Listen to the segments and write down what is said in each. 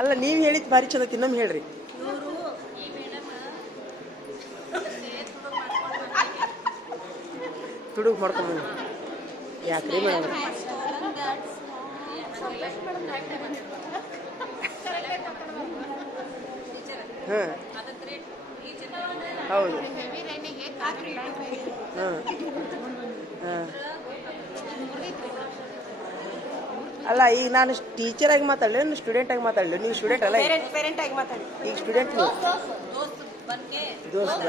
ಅಲ್ಲ ನೀವು ಹೇಳಿದ್ದು ಭಾರಿ ಚಂದ ಇನ್ನೊಮ್ಮೆ ಹೇಳ್ರಿ. ತುಡುಗು ಮಾಡ್ಕೊಂಬಂದು ಯಾಕ್ರಿ ಮೇಡಮ್? ಹಾಂ ಹೌದು. ಹಾಂ ಹಾಂ ಅಲ್ಲ ಈಗ ನಾನು ಟೀಚರಾಗಿ ಮಾತಾಡಲಿ, ಸ್ಟೂಡೆಂಟಾಗಿ ಮಾತಾಡಲಿ? ನೀವು ಸ್ಟೂಡೆಂಟ್ ಅಲ್ಲ, ಪೇರೆಂಟಾಗಿ ಮಾತಾಡಿ. ಈಗ ಸ್ಟೂಡೆಂಟ್ ನೀವು. ದೋಸ್ತ್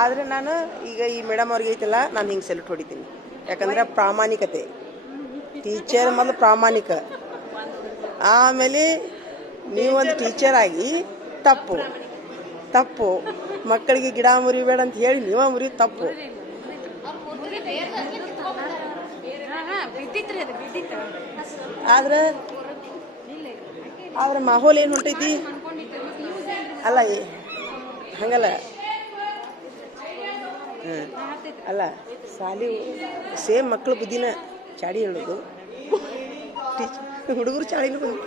ಆದರೆ ನಾನು ಈಗ ಈ ಮೇಡಮ್ ಅವ್ರಿಗೆ ಐತಲ್ಲ, ನಾನು ಹಿಂಗೆ ಸೆಲ್ಯೂಟ್ ಹೊಡಿತೀನಿ. ಯಾಕಂದ್ರೆ ಪ್ರಾಮಾಣಿಕತೆ, ಟೀಚರ್ ಮೊದಲು ಪ್ರಾಮಾಣಿಕ, ಆಮೇಲೆ ನೀವೊಂದು ಟೀಚರ್ ಆಗಿ ತಪ್ಪು ಮಕ್ಕಳಿಗೆ ಗಿಡ ಮುರಿಬೇಡ ಅಂತ ಹೇಳಿ ನೀವ ಮುರಿ ತಪ್ಪು. ಆದ್ರೆ ಮಾಹೋಲ್ ಏನು ಹೊಂಟೈತಿ ಅಲ್ಲ, ಹಂಗಲ್ಲ. ಅಲ್ಲ ಸಾಲಿ ಸೇಮ್ ಮಕ್ಕಳ ಬುದ್ಧಿನ ಚಾಡಿ ಹೇಳೋದು, ಹುಡುಗರು ಚಾಡಿನ ಬಂದು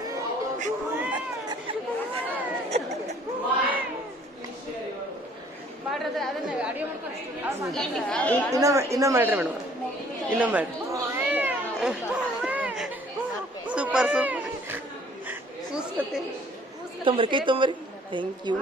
ಇನ್ನೊಮ್ಮೆ ಮಾಡ್ರಿ ಮೇಡಮ್, ಇನ್ನೊಮ್ಮೆ ಮಾಡ್ರಿ. ಸೂಪರ್ ಸೂಸ್ಕತೆ ತೊಂಬರಿ, ಕೈ ತೊಂಬರಿ. Thank you.